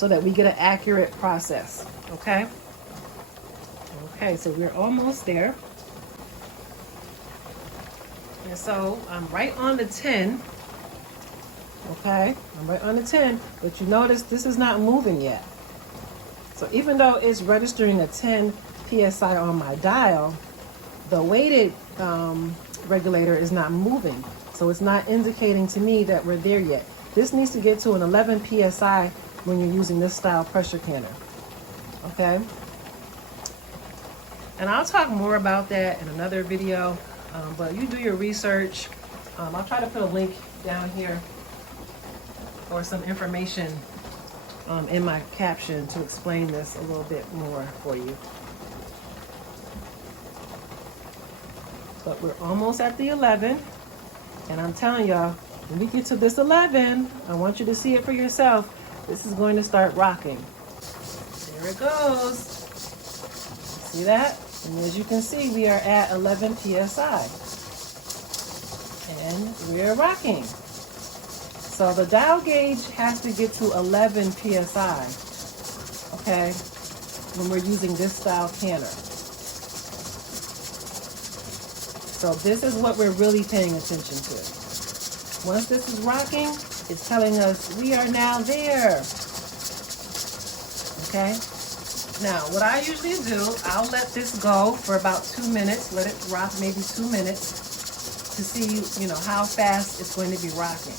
so that we get an accurate process. Okay? Okay, so we're almost there. And so I'm right on the 10. Okay, I'm right on the 10, but you notice this is not moving yet. So even though it's registering a 10 psi on my dial, the weighted regulator is not moving. So it's not indicating to me that we're there yet. This needs to get to an 11 psi when you're using this style pressure canner. Okay? And I'll talk more about that in another video, but you do your research. I'll try to put a link down here or some information in my caption to explain this a little bit more for you. But we're almost at the 11, and I'm telling y'all, when we get to this 11, I want you to see it for yourself. This is going to start rocking. There it goes. See that? And as you can see, we are at 11 psi. And we're rocking. So the dial gauge has to get to 11 psi, okay, when we're using this style canner. So this is what we're really paying attention to. Once this is rocking, it's telling us we are now there. Okay? Now, what I usually do, I'll let this go for about 2 minutes, let it rock maybe 2 minutes to see, how fast it's going to be rocking.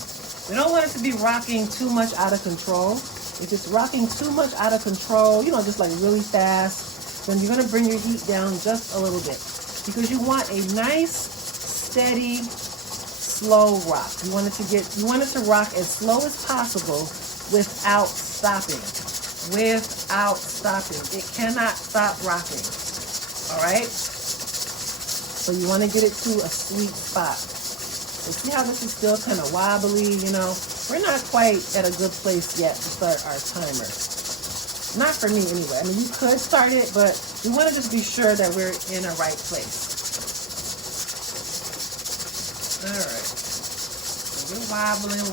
We don't want it to be rocking too much out of control. If it's rocking too much out of control, just like really fast, then you're going to bring your heat down just a little bit. Because you want a nice, steady, slow rock. You want it to rock as slow as possible without stopping. Without stopping. It cannot stop rocking. All right? So you want to get it to a sweet spot. And see how this is still kind of wobbly, We're not quite at a good place yet to start our timer. Not for me anyway. I mean, you could start it, but we want to just be sure that we're in a right place. All right. So we're wobbling. We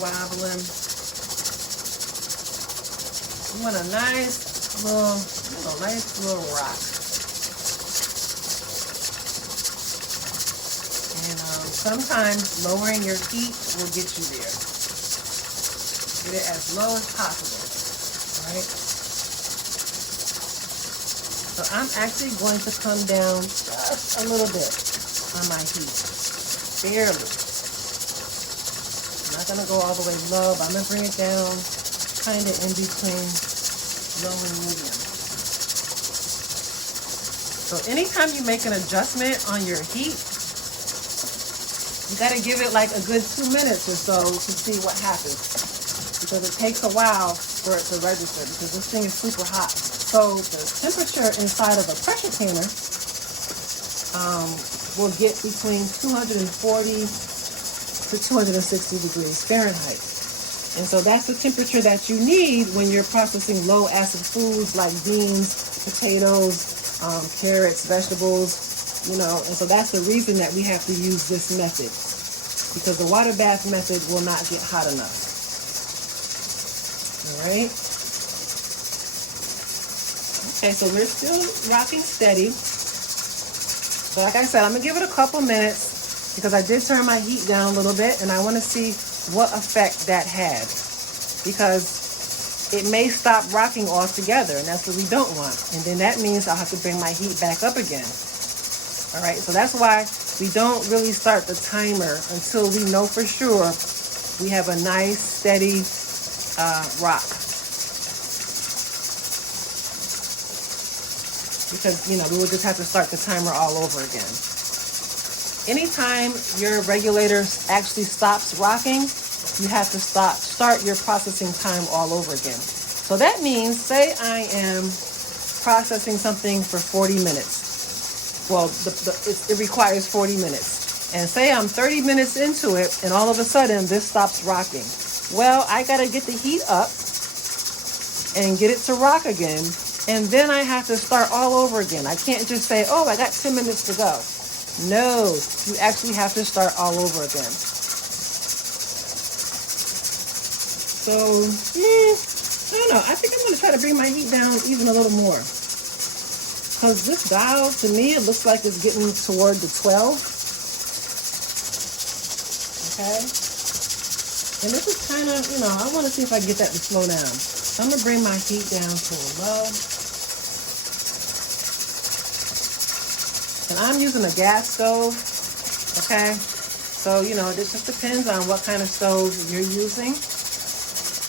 want a nice little rock. And sometimes lowering your heat will get you there. Get it as low as possible. All right. So I'm actually going to come down just a little bit on my heat. Barely. I'm not going to go all the way low, but I'm going to bring it down kind of in between low and medium. So anytime you make an adjustment on your heat, you got to give it like a good 2 minutes or so to see what happens. Because it takes a while for it to register because this thing is super hot. So the temperature inside of a pressure canner will get between 240 to 260 degrees Fahrenheit. And so that's the temperature that you need when you're processing low acid foods like beans, potatoes, carrots, vegetables, and so that's the reason that we have to use this method, because the water bath method will not get hot enough. All right. Okay, so we're still rocking steady. So like I said, I'm going to give it a couple minutes because I did turn my heat down a little bit and I want to see what effect that had, because it may stop rocking altogether and that's what we don't want. And then that means I'll have to bring my heat back up again. All right, so that's why we don't really start the timer until we know for sure we have a nice, steady rock. Because, we will just have to start the timer all over again. Anytime your regulator actually stops rocking, you have to start your processing time all over again. So that means, say I am processing something for 40 minutes. Well, it requires 40 minutes. And say I'm 30 minutes into it, and all of a sudden this stops rocking. Well, I got to get the heat up and get it to rock again. And then I have to start all over again. I can't just say, I got 10 minutes to go. No, you actually have to start all over again. So, I don't know. I think I'm going to try to bring my heat down even a little more. Because this dial, to me, it looks like it's getting toward the 12. Okay. And this is kind of, you know, I want to see if I can get that to slow down. So I'm going to bring my heat down to a low. And I'm using a gas stove. Okay. So, you know, this just depends on what kind of stove you're using.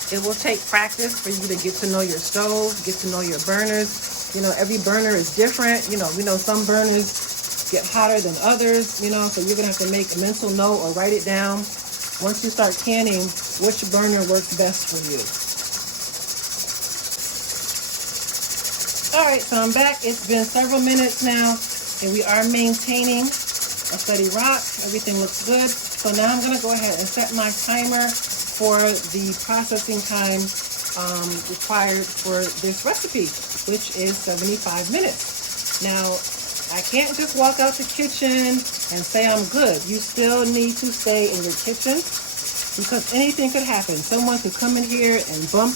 It will take practice for you to get to know your stove, get to know your burners. You know, every burner is different. You know, we know some burners get hotter than others, you know, so you're going to have to make a mental note or write it down once you start canning which burner works best for you. All right, so I'm back. It's been several minutes now, and we are maintaining a steady rock. Everything looks good. So now I'm going to go ahead and set my timer for the processing time required for this recipe, which is 75 minutes. Now, I can't just walk out the kitchen and say I'm good. You still need to stay in your kitchen because anything could happen. Someone could come in here and bump,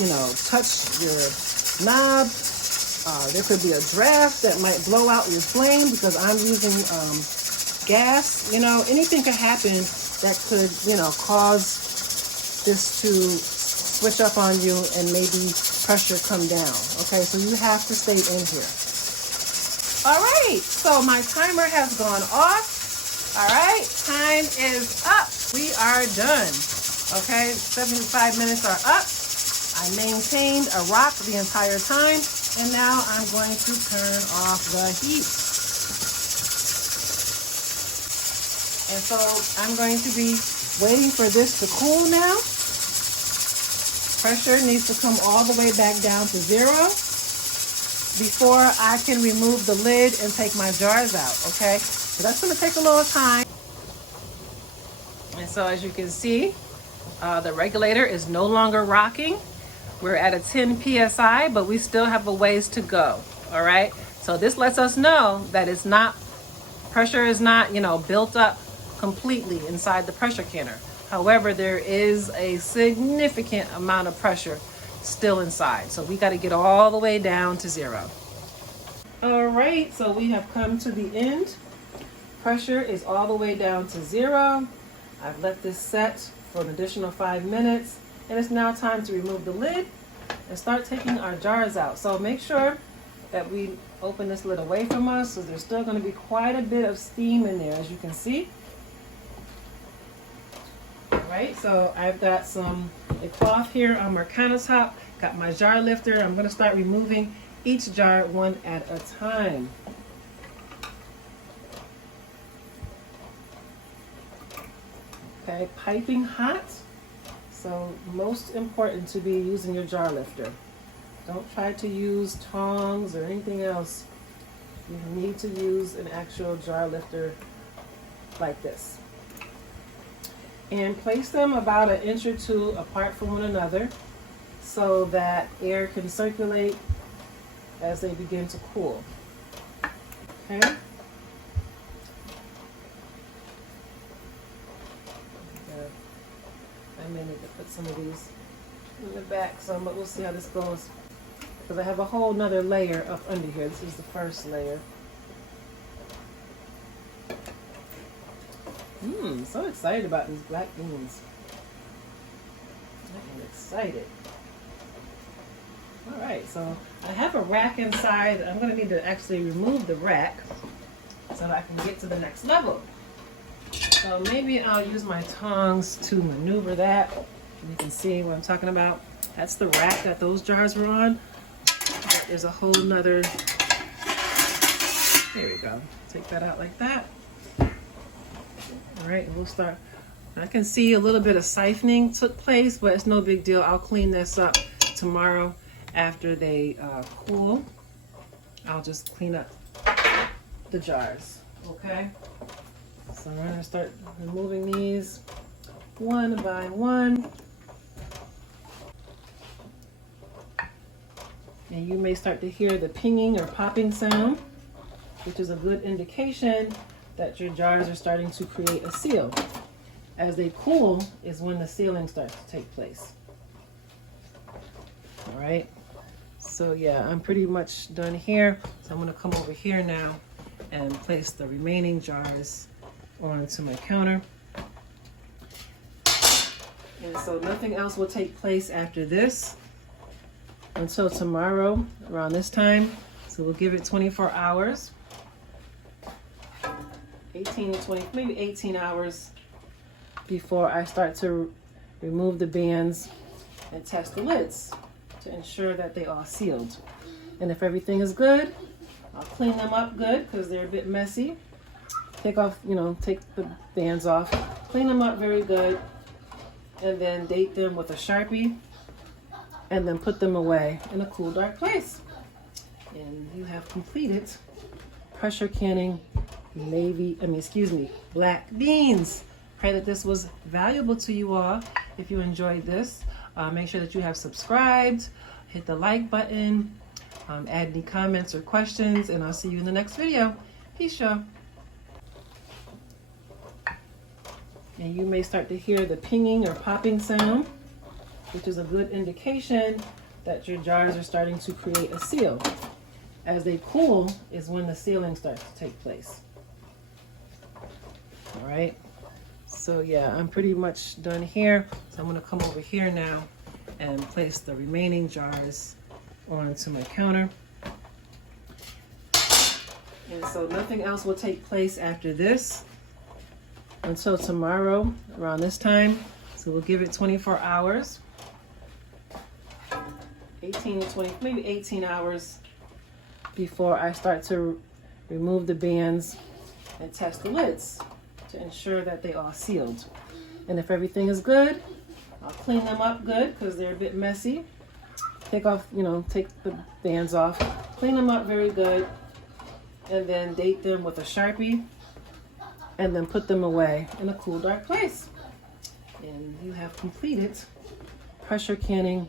you know, touch your knob. There could be a draft that might blow out your flame because I'm using gas. You know, anything could happen that could, you know, cause this to switch up on you and maybe pressure come down. Okay, so you have to stay in here. All right, so my timer has gone off. All right, time is up. We are done. Okay, 75 minutes are up. I maintained a rock the entire time, and now I'm going to turn off the heat. And so I'm going to be waiting for this to cool now. Pressure needs to come all the way back down to 0 before I can remove the lid and take my jars out, okay? So that's gonna take a little time. And so as you can see, the regulator is no longer rocking. We're at a 10 PSI, but we still have a ways to go, all right? So this lets us know that it's not, pressure is not, you know, built up completely inside the pressure canner. However, there is a significant amount of pressure still inside. So we got to get all the way down to 0. All right, so we have come to the end. Pressure is all the way down to 0. I've let this set for an additional 5 minutes. And it's now time to remove the lid and start taking our jars out. So make sure that we open this lid away from us. So there's still going to be quite a bit of steam in there, as you can see. Right, so I've got a cloth here on my countertop, got my jar lifter. I'm going to start removing each jar one at a time. Okay, piping hot. So most important to be using your jar lifter. Don't try to use tongs or anything else. You need to use an actual jar lifter like this. And place them about 1 inch or 2 apart from one another so that air can circulate as they begin to cool. Okay? I may need to put some of these in the back some, but we'll see how this goes. Because I have a whole nother layer up under here. This is the first layer. So excited about these black beans. I am excited. All right, so I have a rack inside. I'm going to need to actually remove the rack so that I can get to the next level. So maybe I'll use my tongs to maneuver that. You can see what I'm talking about. That's the rack that those jars were on. But there's a whole nother, there we go. Take that out like that. All right, we'll start. I can see a little bit of siphoning took place, but it's no big deal. I'll clean this up tomorrow after they cool. I'll just clean up the jars, okay? So I'm gonna start removing these one by one. And you may start to hear the pinging or popping sound, which is a good indication that your jars are starting to create a seal. As they cool is when the sealing starts to take place. All right, So yeah, I'm pretty much done here. So I'm gonna come over here now and place the remaining jars onto my counter. And so nothing else will take place after this until tomorrow around this time. So we'll give it 24 hours, 18 to 20, maybe 18 hours before I start to remove the bands and test the lids to ensure that they are sealed. And if everything is good, I'll clean them up good because they're a bit messy. Take off, take the bands off, clean them up very good, and then date them with a Sharpie and then put them away in a cool, dark place. And you have completed pressure canning black beans. Pray that this was valuable to you all. If you enjoyed this, make sure that you have subscribed, hit the like button, add any comments or questions, and I'll see you in the next video. Peace, y'all. And you may start to hear the pinging or popping sound, which is a good indication that your jars are starting to create a seal. As they cool is when the sealing starts to take place. All right. So yeah, I'm pretty much done here. So I'm gonna come over here now and place the remaining jars onto my counter. And so nothing else will take place after this until tomorrow around this time. So we'll give it 24 hours, 18 to 20, maybe 18 hours before I start to remove the bands and test the lids to ensure that they are sealed. And if everything is good, I'll clean them up good because they're a bit messy. Take off, take the bands off, clean them up very good, and then date them with a Sharpie and then put them away in a cool, dark place. And you have completed pressure canning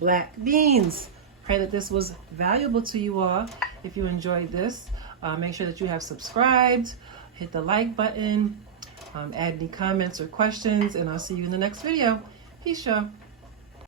black beans. Pray that this was valuable to you all. If you enjoyed this, make sure that you have subscribed, hit the like button, add any comments or questions, and I'll see you in the next video. Peace, y'all.